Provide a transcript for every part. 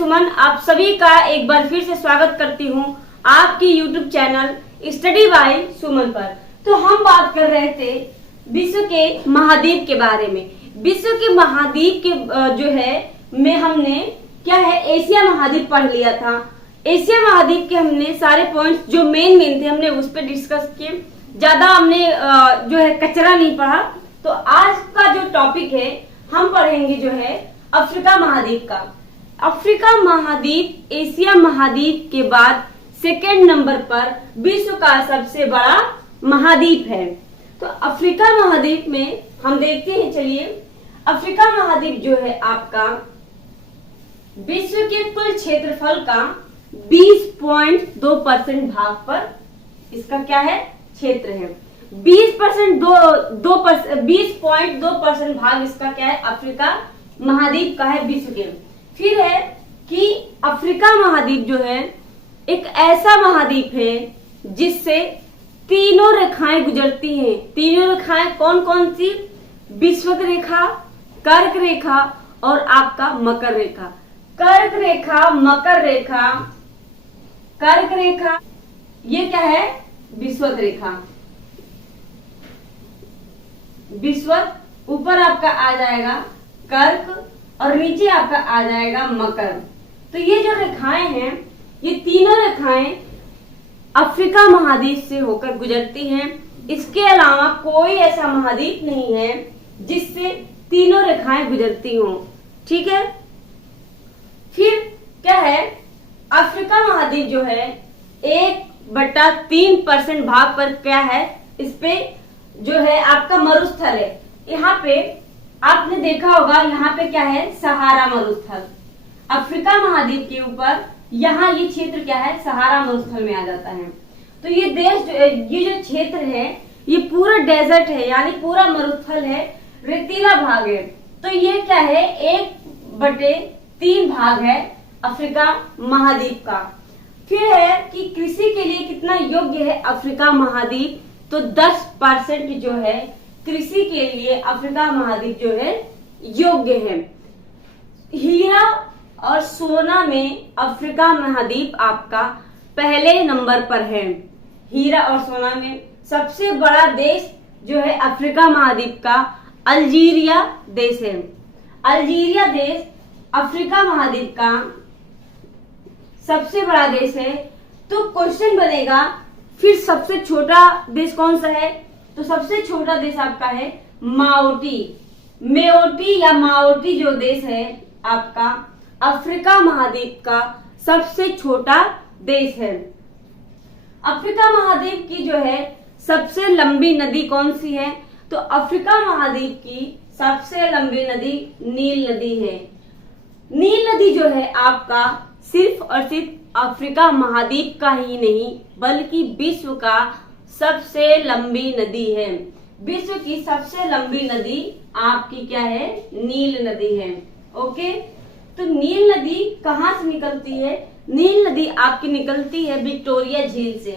सुमन, आप सभी का एक बार फिर से स्वागत करती हूँ आपकी यूट्यूब चैनल स्टडी बाय सुमन पर। तो हम बात कर रहे थे विश्व के महाद्वीप के बारे में। विश्व के महाद्वीप के जो है में हमने क्या है एशिया महाद्वीप पढ़ लिया था। एशिया महाद्वीप के हमने सारे पॉइंट्स जो मेन थे हमने उस पर डिस्कस किए, ज्यादा हमने जो है कचरा नहीं पढ़ा। तो आज का जो टॉपिक है हम पढ़ेंगे जो है अफ्रीका महाद्वीप का। अफ्रीका महाद्वीप एशिया महाद्वीप के बाद सेकेंड नंबर पर विश्व का सबसे बड़ा महाद्वीप है। तो अफ्रीका महाद्वीप में हम देखते हैं, चलिए अफ्रीका महाद्वीप जो है आपका विश्व के कुल क्षेत्रफल का 20.2% भाग पर इसका क्या है क्षेत्र है। 20.2% भाग इसका क्या है अफ्रीका महाद्वीप का है विश्व के। फिर है कि अफ्रीका महाद्वीप जो है एक ऐसा महाद्वीप है जिससे तीनों रेखाएं गुजरती हैं। तीनों रेखाएं कौन कौन सी? विषुवत रेखा, कर्क रेखा और आपका मकर रेखा। कर्क रेखा, मकर रेखा, कर्क रेखा, ये क्या है विषुवत रेखा। विषुवत ऊपर आपका आ जाएगा कर्क और नीचे आपका आ जाएगा मकर। तो ये जो रेखाएं हैं ये तीनों रेखाएं अफ्रीका महाद्वीप से होकर गुजरती हैं। इसके अलावा कोई ऐसा महाद्वीप नहीं है जिससे तीनों रेखाएं गुजरती हों, ठीक है। फिर क्या है अफ्रीका महाद्वीप जो है 1/3% भाग पर क्या है इस पे जो है आपका मरुस्थल है। यहाँ पे आपने देखा होगा, यहाँ पे क्या है सहारा मरुस्थल। अफ्रीका महाद्वीप के ऊपर यहाँ ये क्षेत्र क्या है सहारा मरुस्थल में आ जाता है। तो ये देश ये जो क्षेत्र है ये पूरा डेजर्ट है, यानी पूरा मरुस्थल है, रेतीला भाग है। तो ये क्या है 1/3 भाग है अफ्रीका महाद्वीप का। फिर है कि कृषि के लिए कितना योग्य है अफ्रीका महाद्वीप, तो 10% जो है कृषि के लिए अफ्रीका महाद्वीप जो है योग्य है। हीरा और सोना में अफ्रीका महाद्वीप आपका पहले नंबर पर है। हीरा और सोना में सबसे बड़ा देश जो है अफ्रीका महाद्वीप का अल्जीरिया देश है। अल्जीरिया देश अफ्रीका महाद्वीप का सबसे बड़ा देश है। तो क्वेश्चन बनेगा फिर सबसे छोटा देश कौन सा है? तो सबसे छोटा देश आपका है माओटी। मेओटी या माओटी जो देश है आपका अफ्रीका महाद्वीप का सबसे छोटा देश है। अफ्रीका महाद्वीप की जो है सबसे लंबी नदी कौन सी है? तो अफ्रीका महाद्वीप की सबसे लंबी नदी नील नदी है। नील नदी जो है आपका सिर्फ और सिर्फ अफ्रीका महाद्वीप का ही नहीं बल्कि विश्व का सबसे लंबी नदी है। विश्व की सबसे लंबी नदी आपकी क्या है नील नदी है। ओके, तो नील नदी कहाँ से निकलती है? नील नदी आपकी निकलती है विक्टोरिया झील से,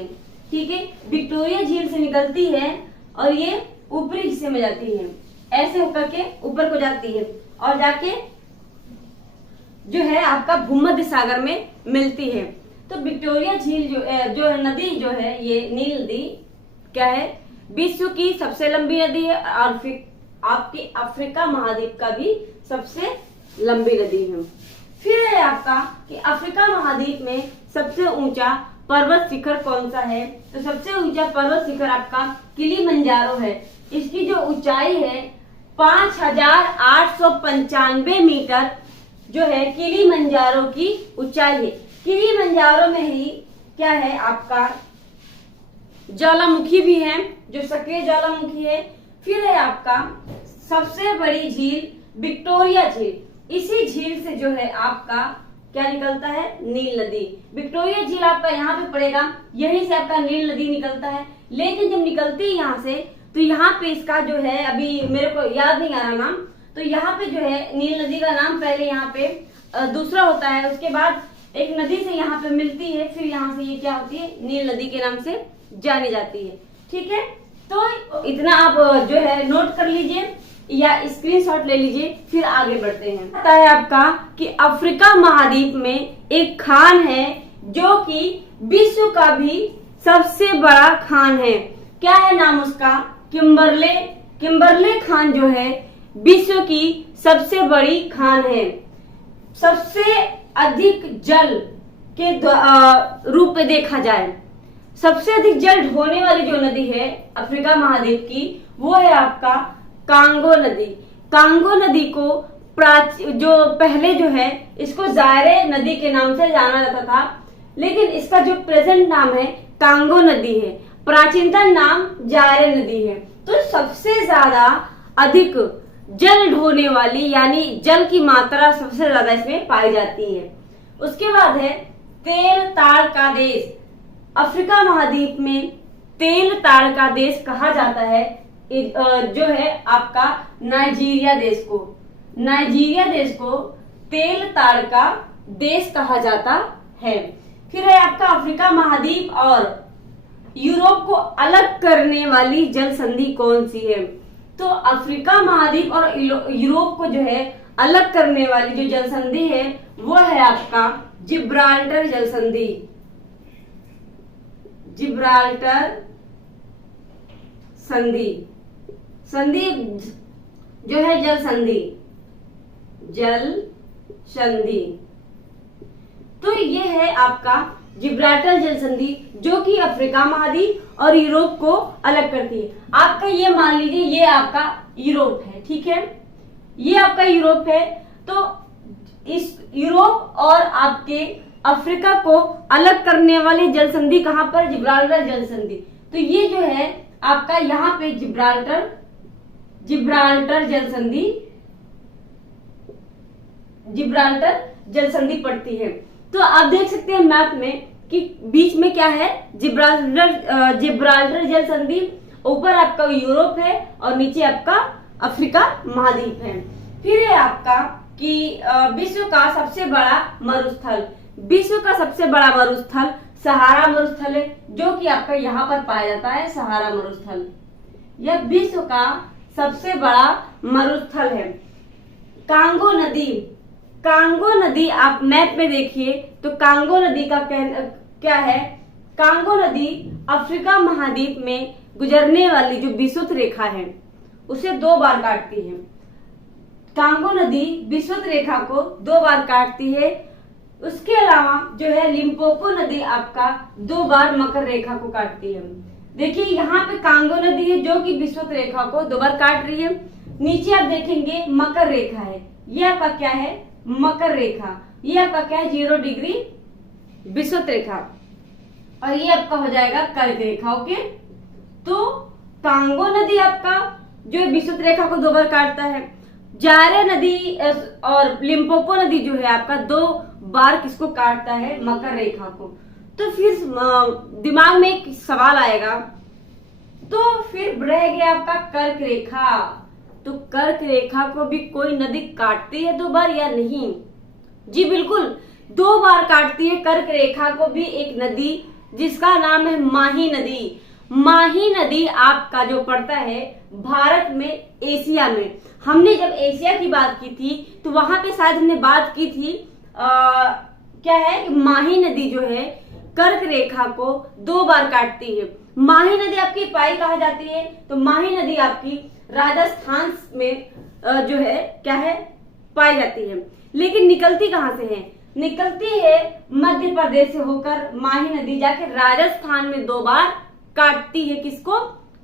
ठीक है। विक्टोरिया झील से निकलती है और ये ऊपरी हिस्से में जाती है, ऐसे होकर के ऊपर को जाती है और जाके जो है आपका भूमध्य सागर में मिलती है। तो विक्टोरिया झील जो नदी जो है ये नील नदी क्या है विश्व की सबसे लंबी नदी है और आपकी अफ्रीका महाद्वीप का भी सबसे लंबी नदी है। फिर है आपका कि अफ्रीका महाद्वीप में सबसे ऊंचा पर्वत शिखर कौन सा है? तो सबसे ऊंचा पर्वत शिखर आपका किलिमंजारो है। इसकी जो ऊंचाई है 5895 मीटर जो है किलिमंजारो की ऊंचाई है। किलिमंजारो में ही क्या है आपका ज्वालामुखी भी है जो सक्रिय ज्वालामुखी है। फिर है आपका सबसे बड़ी झील विक्टोरिया झील। इसी झील से जो है आपका क्या निकलता है नील नदी। विक्टोरिया झील आपका यहाँ पे पड़ेगा, यहीं से आपका नील नदी निकलता है। लेकिन जब निकलती है यहाँ से तो यहाँ पे इसका जो है अभी मेरे को याद नहीं आ रहा नाम, तो यहाँ पे जो है नील नदी का नाम पहले यहाँ पे दूसरा होता है, उसके बाद एक नदी से यहाँ पे मिलती है, फिर यहाँ से ये क्या होती है नील नदी के नाम से जानी जाती है, ठीक है। तो इतना आप जो है नोट कर लीजिए या स्क्रीनशॉट ले लीजिए, फिर आगे बढ़ते हैं। पता है आपका कि अफ्रीका महाद्वीप में एक खान है जो कि विश्व का भी सबसे बड़ा खान है। क्या है नाम उसका? किम्बरले। किम्बरले खान जो है विश्व की सबसे बड़ी खान है। सबसे अधिक जल के रूप में देखा जाए, सबसे अधिक जल ढोने वाली जो नदी है अफ्रीका महाद्वीप की, वो है आपका कांगो नदी। कांगो नदी को जो पहले जो है इसको जायरे नदी के नाम से जाना जाता था, लेकिन इसका जो प्रेजेंट नाम है कांगो नदी है। प्राचीनतम नाम जायरे नदी है। तो सबसे ज्यादा अधिक जल ढोने वाली यानी जल की मात्रा सबसे ज्यादा इसमें पाई जाती है। उसके बाद है तेल ताड़ का देश। अफ्रीका महाद्वीप में तेल ताड़ का देश कहा जाता है जो है आपका नाइजीरिया देश को। नाइजीरिया देश को तेल ताड़ का देश कहा जाता है। फिर है आपका अफ्रीका महाद्वीप और यूरोप को अलग करने वाली जल संधि कौन सी है? तो अफ्रीका महाद्वीप और यूरोप को जो है अलग करने वाली जो जल संधि है वो है आपका जिब्राल्टर जल संधि। जिब्राल्टर संधि, संधि जो है जल संधि, जल संधि। तो ये है आपका जिब्राल्टर जल संधि जो कि अफ्रीका महाद्वीप और यूरोप को अलग करती है। आपका ये मान लीजिए ये आपका यूरोप है, ठीक है, ये आपका यूरोप है। तो इस यूरोप और आपके अफ्रीका को अलग करने वाली जल संधि कहां पर? जिब्राल्टर जल संधि। तो ये जो है आपका यहाँ पे जिब्राल्टर जल संधि, जिब्राल्टर जल संधि पड़ती है। तो आप देख सकते हैं मैप में कि बीच में क्या है? जिब्राल्टर जल संधि। ऊपर आपका यूरोप है और नीचे आपका अफ्रीका महाद्वीप है। फिर है आपका कि विश्व का सबसे बड़ा मरुस्थल। विश्व का सबसे बड़ा मरुस्थल सहारा मरुस्थल है जो कि आपका यहाँ पर पाया जाता है, सहारा मरुस्थल। यह विश्व का सबसे बड़ा मरुस्थल है। कांगो नदी, कांगो नदी आप मैप में देखिए तो कांगो नदी का क्या है? कांगो नदी अफ्रीका महाद्वीप में गुजरने वाली जो विषुवत रेखा है उसे 2 बार काटती है। कांगो नदी विषुवत रेखा को 2 बार काटती है। उसके अलावा जो है लिम्पोपो नदी आपका 2 बार मकर रेखा को काटती है। देखिए यहाँ पे कांगो नदी है जो कि विषुवत रेखा को 2 बार काट रही है। नीचे आप देखेंगे मकर रेखा है, ये आपका क्या है? मकर रेखा। ये आपका क्या है? 0 डिग्री विषुवत रेखा, और ये आपका हो जाएगा कर्क रेखा। ओके, तो कांगो नदी आपका जो विषुवत रेखा को 2 बार काटता है। जायरे नदी और लिम्पोपो नदी जो है आपका 2 बार किसको काटता है? मकर रेखा को। तो फिर दिमाग में एक सवाल आएगा, तो फिर रह गया आपका कर्क रेखा। तो कर्क रेखा को भी कोई नदी काटती है 2 बार या नहीं? जी बिल्कुल, 2 बार काटती है कर्क रेखा को भी एक नदी जिसका नाम है माही नदी। माही नदी आपका जो पड़ता है भारत में, एशिया में। हमने जब एशिया की बात की थी तो वहां पे शायद हमने बात की थी क्या है? माही नदी जो है कर्क रेखा को 2 बार काटती है। माही नदी आपकी पाई कहा जाती है, तो माही नदी आपकी राजस्थान में जो है क्या है? पाई जाती है। लेकिन निकलती कहां से है? निकलती है मध्य प्रदेश से होकर माही नदी जाके राजस्थान में 2 बार काटती है किसको?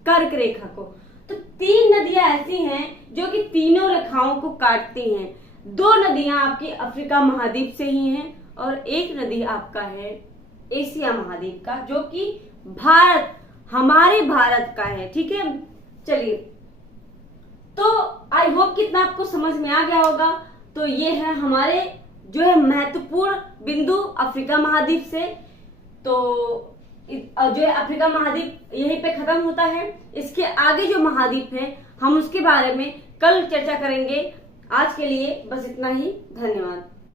कर्क रेखा को। तो 3 नदियां ऐसी हैं जो कि तीनों रेखाओं को काटती हैं। 2 नदियां आपकी अफ्रीका महाद्वीप से ही हैं और एक नदी आपका है एशिया महाद्वीप का जो कि भारत, हमारे भारत का है। ठीक है, चलिए, तो आई होप कितना आपको समझ में आ गया होगा। तो ये है हमारे जो है महत्वपूर्ण बिंदु अफ्रीका महाद्वीप से। तो जो है अफ्रीका महाद्वीप यहीं पे खत्म होता है। इसके आगे जो महाद्वीप है हम उसके बारे में कल चर्चा करेंगे। आज के लिए बस इतना ही। धन्यवाद।